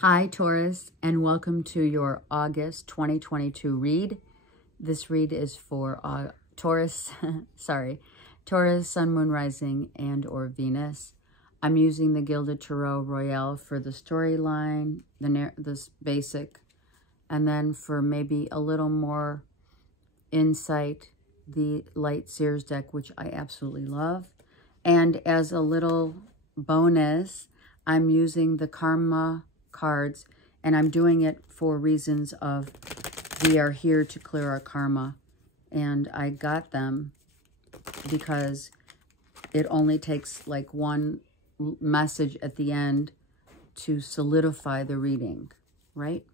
Hi, Taurus, and welcome to your August 2022 read. This read is for Taurus, Taurus, Sun, Moon, Rising, and or Venus. I'm using the Gilded Tarot Royale for the storyline, this basic, and then for maybe a little more insight, the Light Seers deck, which I absolutely love. And as a little bonus, I'm using the Karma cards, and I'm doing it for reasons of we are here to clear our karma. And I got them because it only takes like one message at the end to solidify the reading, right?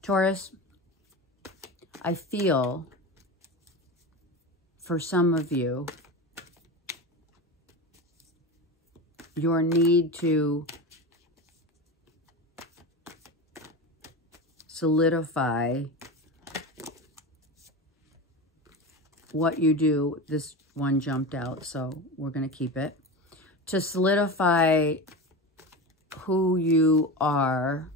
Taurus, I feel for some of you, your need to solidify what you do. This one jumped out, so we're going to keep it. To solidify who you are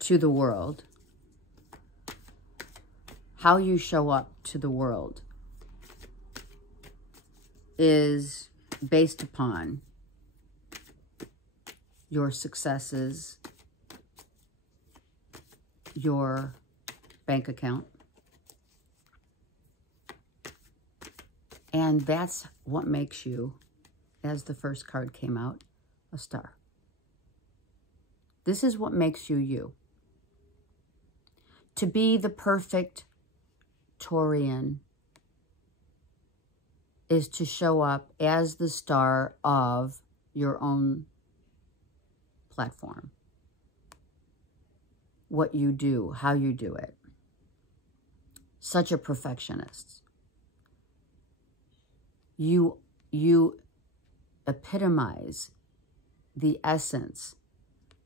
to the world. How you show up to the world is based upon your successes, your bank account. And that's what makes you, as the first card came out, a star. This is what makes you you. To be the perfect Taurian is to show up as the star of your own platform. What you do, how you do it. Such a perfectionist. You epitomize the essence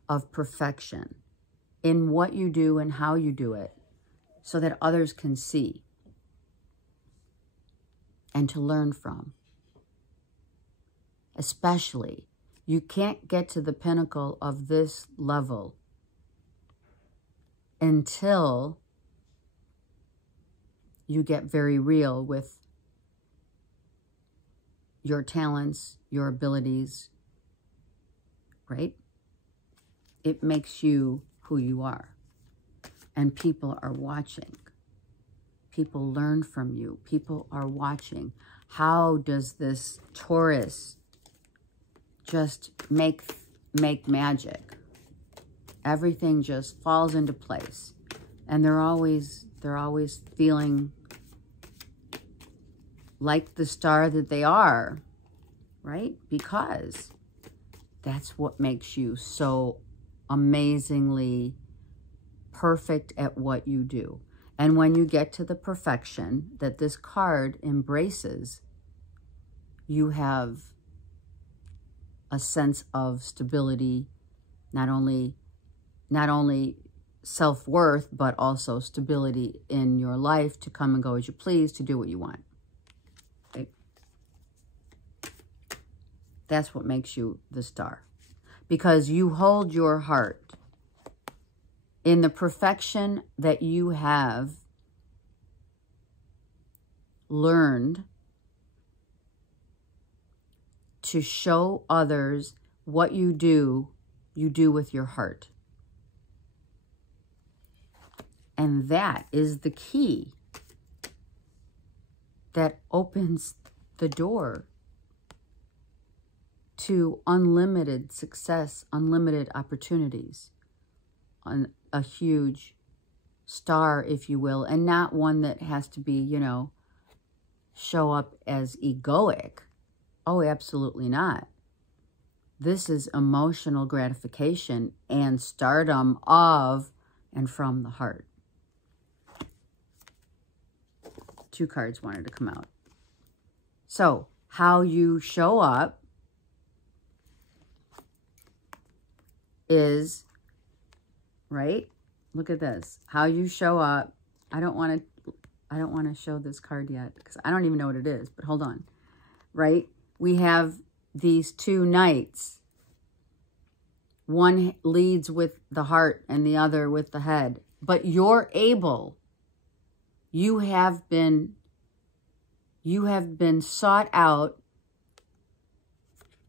of perfection in what you do and how you do it, so that others can see and to learn from. Especially, you can't get to the pinnacle of this level until you get very real with your talents, your abilities, right? It makes you who you are. And people are watching. People learn from you. People are watching. How does this Taurus just make magic? Everything just falls into place. And they're always feeling like the star that they are, right? Because that's what makes you so amazingly perfect at what you do. And when you get to the perfection that this card embraces, you have a sense of stability, not only self-worth, but also stability in your life to come and go as you please, to do what you want. Okay? That's what makes you the star. Because you hold your heart in the perfection that you have learned to show others what you do with your heart. And that is the key that opens the door to unlimited success, unlimited opportunities, on a huge star, if you will, and not one that has to be, show up as egoic. Oh, absolutely not. This is emotional gratification and stardom of and from the heart. Two cards wanted to come out. So, how you show up is, right? Look at this. How you show up. I don't want to I don't want to show this card yet because I don't even know what it is, but hold on, right? We have these two knights. One leads with the heart and the other with the head. But you're able, you have been sought out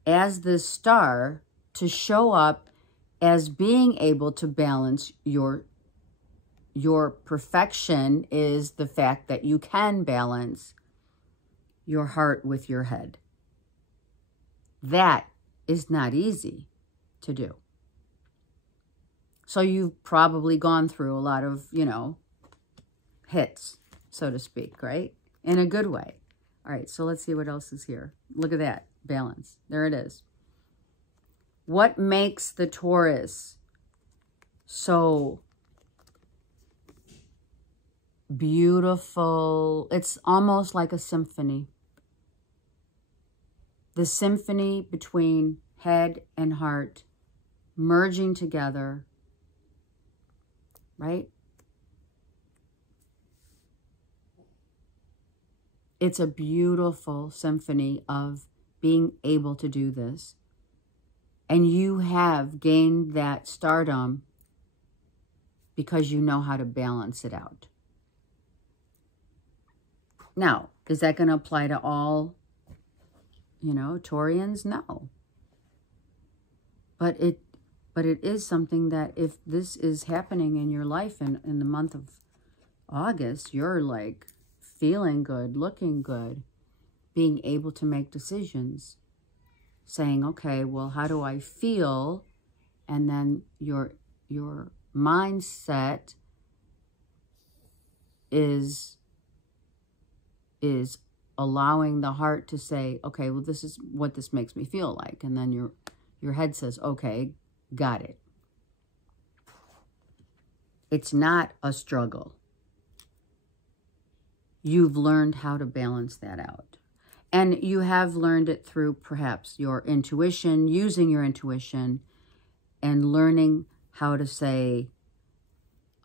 as this star to show up as being able to balance your perfection is the fact that you can balance your heart with your head. That is not easy to do. So you've probably gone through a lot of, you know, hits, so to speak, right? In a good way. All right, so let's see what else is here. Look at that, balance. There it is. What makes the Taurus so beautiful? It's almost like a symphony. The symphony between head and heart merging together, right? It's a beautiful symphony of being able to do this. And you have gained that stardom because you know how to balance it out. Now, is that going to apply to all, you know, Taurians? No. But it is something that if this is happening in your life in the month of August, you're like feeling good, looking good, being able to make decisions, saying, okay, well, how do I feel? And then your mindset is allowing the heart to say, okay, well, this is what this makes me feel like. And then your head says, okay, got it. It's not a struggle. You've learned how to balance that out. And you have learned it through perhaps your intuition, using your intuition, and learning how to say,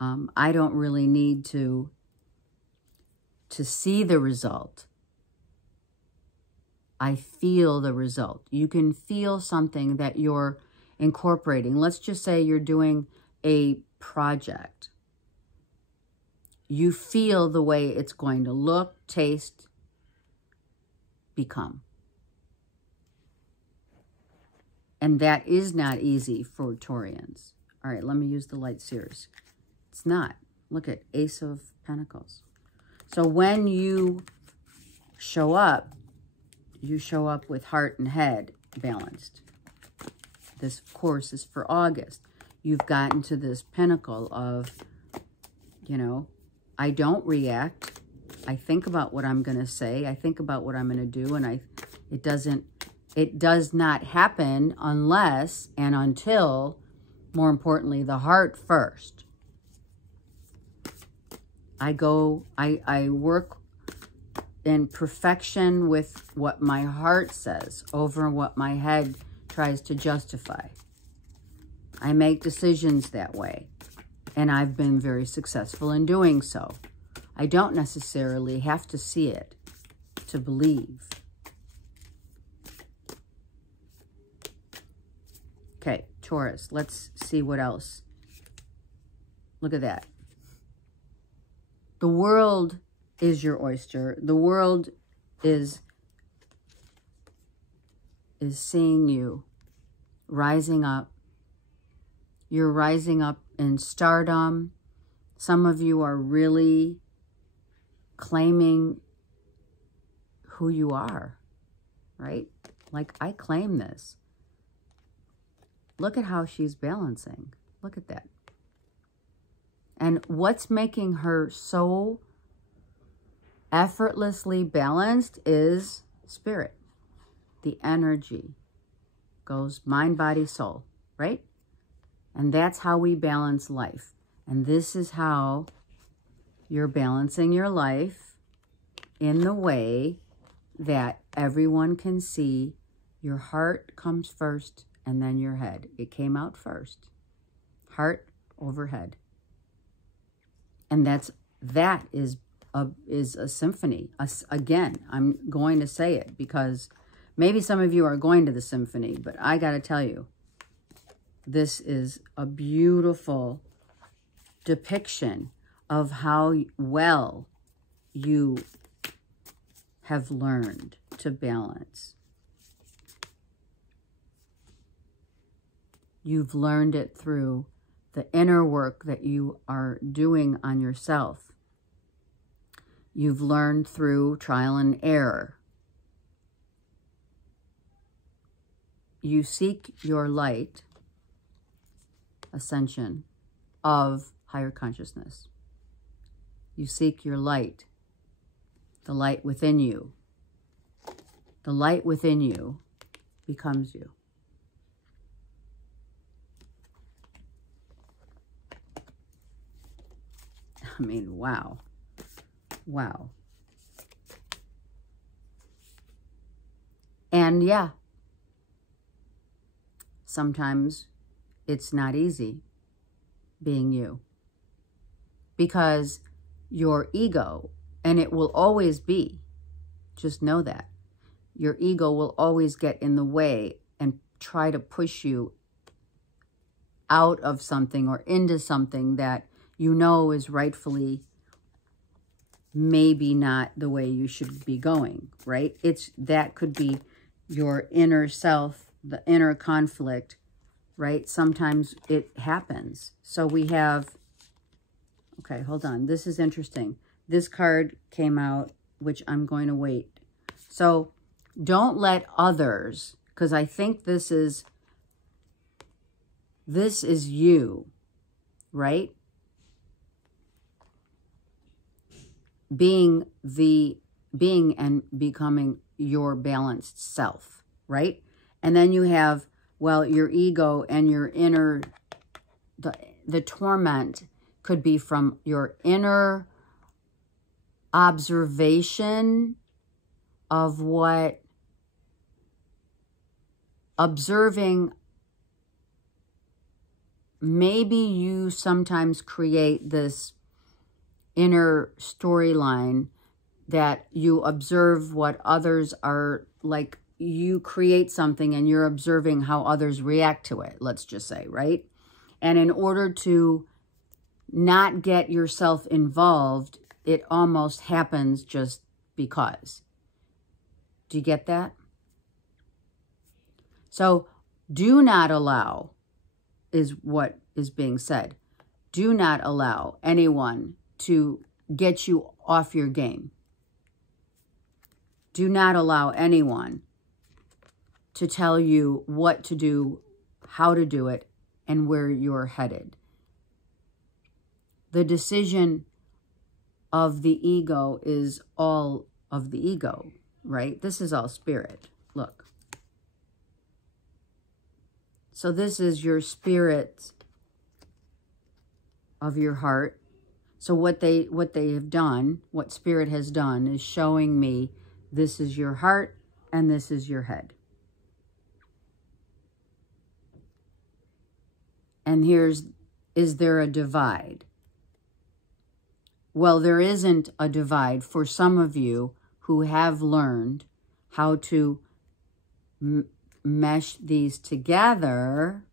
I don't really need to see the result. I feel the result. You can feel something that you're incorporating. Let's just say you're doing a project. You feel the way it's going to look, taste, become. And that is not easy for Taurians. All right, let me use the light seers. It's not. Look at Ace of Pentacles. So when you show up with heart and head balanced. This, of course, is for August. You've gotten to this pinnacle of, you know, I don't react. I think about what I'm going to say. I think about what I'm going to do. And it does not happen unless and until, more importantly, the heart first. I work in perfection with what my heart says over what my head tries to justify. I make decisions that way, and I've been very successful in doing so. I don't necessarily have to see it to believe. Okay, Taurus, let's see what else. Look at that. The world is your oyster. The world is seeing you rising up. You're rising up in stardom. Some of you are really claiming who you are, right? Like, I claim this. Look at how she's balancing. Look at that. And what's making her so effortlessly balanced is spirit. The energy goes mind, body, soul, right? And that's how we balance life. And this is how you're balancing your life in the way that everyone can see. Your heart comes first and then your head. It came out first. Heart over head. And that is a symphony. Again, I'm going to say it because maybe some of you are going to the symphony, but I got to tell you, this is a beautiful depiction of how well you have learned to balance. You've learned it through the inner work that you are doing on yourself. You've learned through trial and error. You seek your light, ascension of higher consciousness. You seek your light, the light within you. The light within you becomes you. I mean, wow. Wow. And yeah, sometimes it's not easy being you, because your ego, and it will always be, just know that, your ego will always get in the way and try to push you out of something or into something that you know is rightfully maybe not the way you should be going, right? That could be your inner self, the inner conflict, right? Sometimes it happens. So we have, okay, hold on. This is interesting. This card came out, which I'm going to wait. So don't let others, because I think this is you, right? Being and becoming your balanced self, right? And then you have, well, your ego and your inner, the torment could be from your inner observation of observing. Maybe you sometimes create this inner storyline that you observe what others are like. You create something and you're observing how others react to it, let's just say, right? And in order to not get yourself involved, it almost happens just because. Do you get that? So do not allow, is what is being said. Do not allow anyone to get you off your game. Do not allow anyone to tell you what to do, how to do it, and where you're headed. The decision of the ego is all of the ego, right? This is all spirit. Look. So this is your spirit of your heart. So what they have done, what spirit has done, is showing me this is your heart and this is your head. And is there a divide? Well, there isn't a divide for some of you who have learned how to mesh these together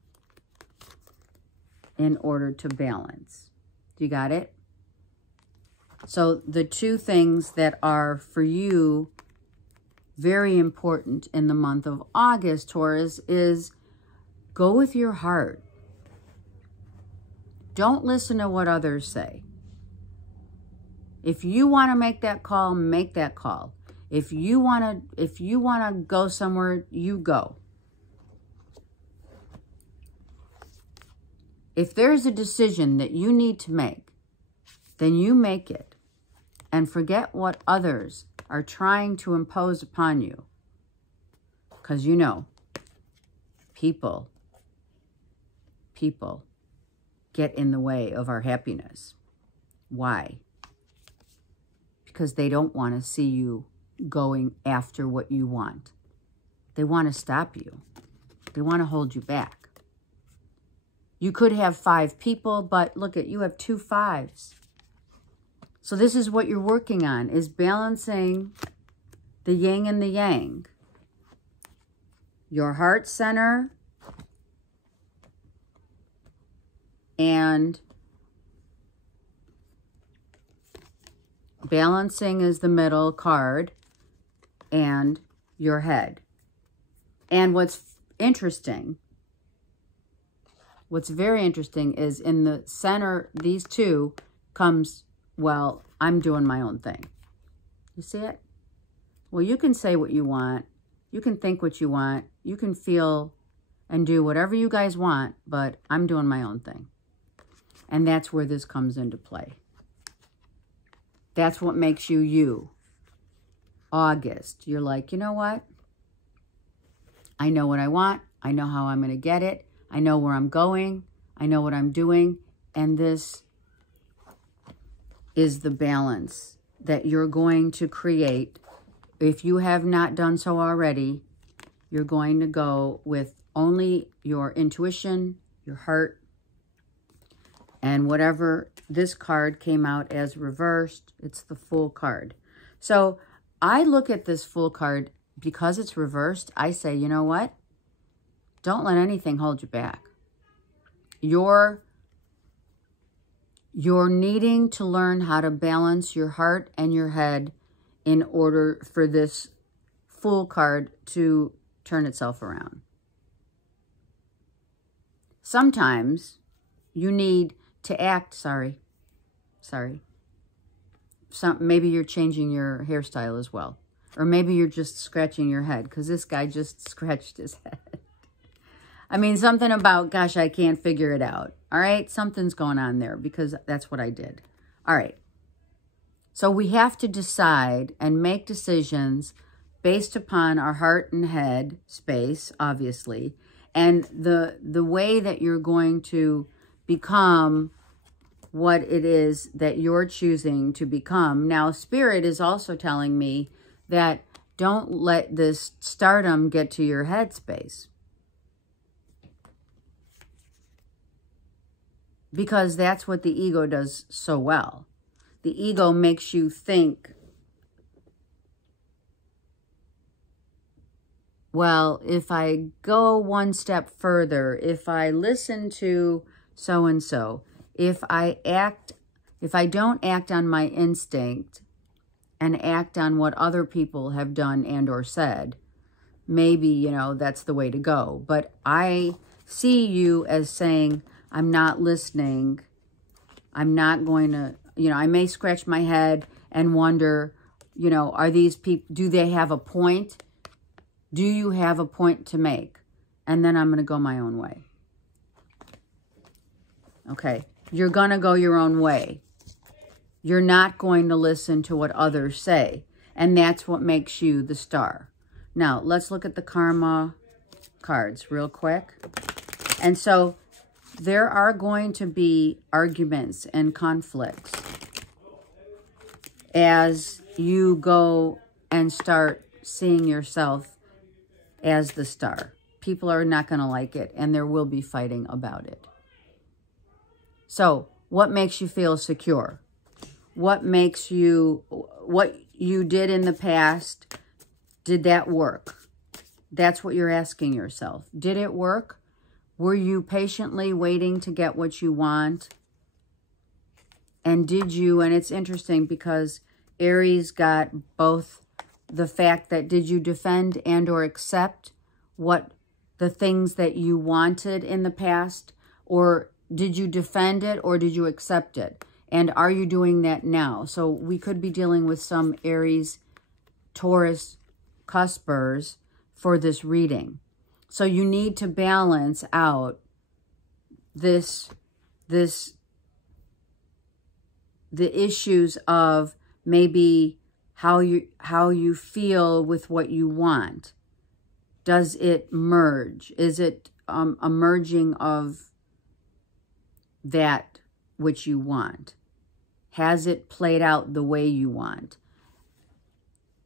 in order to balance. You got it? So the two things that are for you very important in the month of August, Taurus, is go with your heart. Don't listen to what others say. If you want to make that call, make that call. If you want to go somewhere, you go. If there's a decision that you need to make, then you make it. And forget what others are trying to impose upon you. Because you know, people get in the way of our happiness. Why? Because they don't want to see you going after what you want. They want to stop you. They want to hold you back. You could have 5 people, but look at, you have 2 5s. So this is what you're working on, is balancing the yin and the yang. Your heart center and balancing is the middle card and your head. And what's interesting, what's very interesting is in the center, these two comes, well, I'm doing my own thing. You see it? Well, you can say what you want. You can think what you want. You can feel and do whatever you guys want, but I'm doing my own thing. And that's where this comes into play. That's what makes you you. August. You're like, you know what? I know what I want. I know how I'm going to get it. I know where I'm going. I know what I'm doing. And this is the balance that you're going to create. If you have not done so already, you're going to go with only your intuition, your heart, and whatever. This card came out as reversed. It's the Fool card. So I look at this Fool card because it's reversed. I say, you know what? Don't let anything hold you back. You're needing to learn how to balance your heart and your head in order for this Fool card to turn itself around. Sometimes you need to act, maybe you're changing your hairstyle as well. Or maybe you're just scratching your head, because this guy just scratched his head. I mean, something about, gosh, I can't figure it out. All right? Something's going on there, because that's what I did. All right. So we have to decide and make decisions based upon our heart and head space, obviously, and the way that you're going to become what it is that you're choosing to become. Now, Spirit is also telling me that don't let this stardom get to your head space, because that's what the ego does so well. The ego makes you think, well, if I go one step further, if I listen to so-and-so, if I don't act on my instinct and act on what other people have done and or said, maybe, you know, that's the way to go. But I see you as saying, I'm not listening. I'm not going to, you know, I may scratch my head and wonder, you know, are these people, do they have a point? Do you have a point to make? And then I'm going to go my own way. Okay. You're going to go your own way. You're not going to listen to what others say. And that's what makes you the star. Now, let's look at the karma cards real quick. And so there are going to be arguments and conflicts as you go and start seeing yourself as the star. People are not going to like it, and there will be fighting about it. So, what makes you feel secure? What makes you, what you did in the past, did that work? That's what you're asking yourself. Did it work? Were you patiently waiting to get what you want? And did you, and it's interesting because Aries got both the fact that did you defend and or accept what the things that you wanted in the past, or did you defend it or did you accept it? And are you doing that now? So we could be dealing with some Aries, Taurus cuspers for this reading. So you need to balance out the issues of maybe how you feel with what you want. Does it merge? Is it a merging of that which you want? Has it played out the way you want?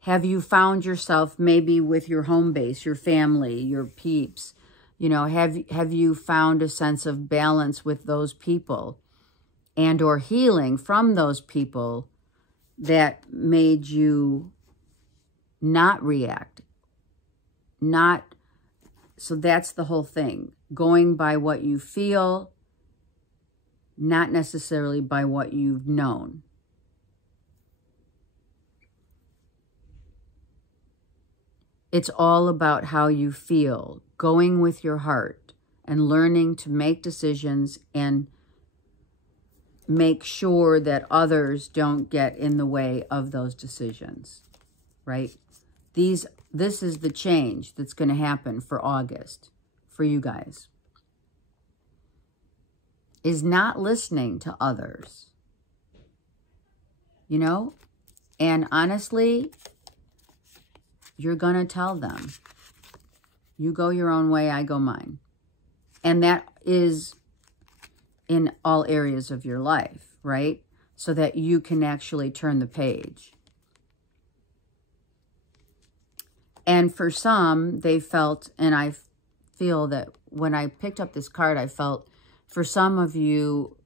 Have you found yourself maybe with your home base, your family, your peeps? You know, have you found a sense of balance with those people and or healing from those people that made you not react, so that's the whole thing. Going by what you feel, not necessarily by what you've known. It's all about how you feel, going with your heart and learning to make decisions and make sure that others don't get in the way of those decisions, right? This is the change that's going to happen for August, for you guys, is not listening to others, you know? And honestly, you're going to tell them, you go your own way, I go mine. And that is in all areas of your life, right? So that you can actually turn the page. And for some, they felt, and I feel that when I picked up this card, I felt for some of you,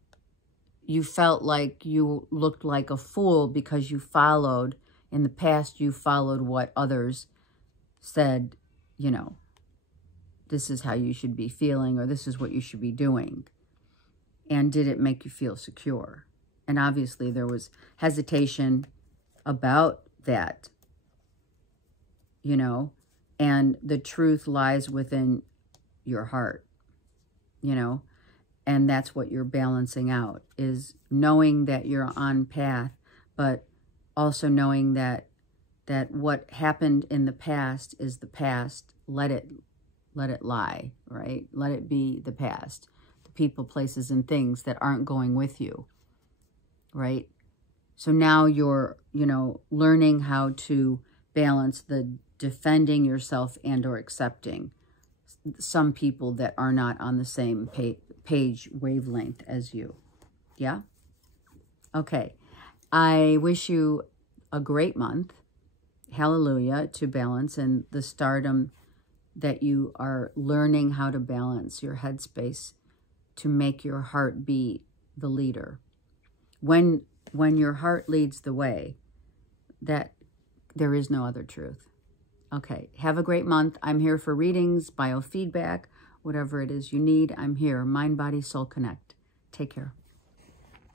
you felt like you looked like a fool because you followed, in the past, you followed what others said, you know, this is how you should be feeling, or this is what you should be doing. And did it make you feel secure? And obviously there was hesitation about that, you know, and the truth lies within your heart, you know, and that's what you're balancing out, is knowing that you're on path, but also knowing that what happened in the past is the past. Let it lie, right? Let it be the past. The people, places, and things that aren't going with you, right? So now you're, you know, learning how to balance the defending yourself and or accepting some people that are not on the same page wavelength as you. Yeah? Okay. I wish you a great month. Hallelujah to balance and the stardom that you are learning how to balance your headspace to make your heart be the leader. When your heart leads the way, that there is no other truth. Okay, have a great month. I'm here for readings, biofeedback, whatever it is you need. I'm here. Mind, body, soul connect. Take care.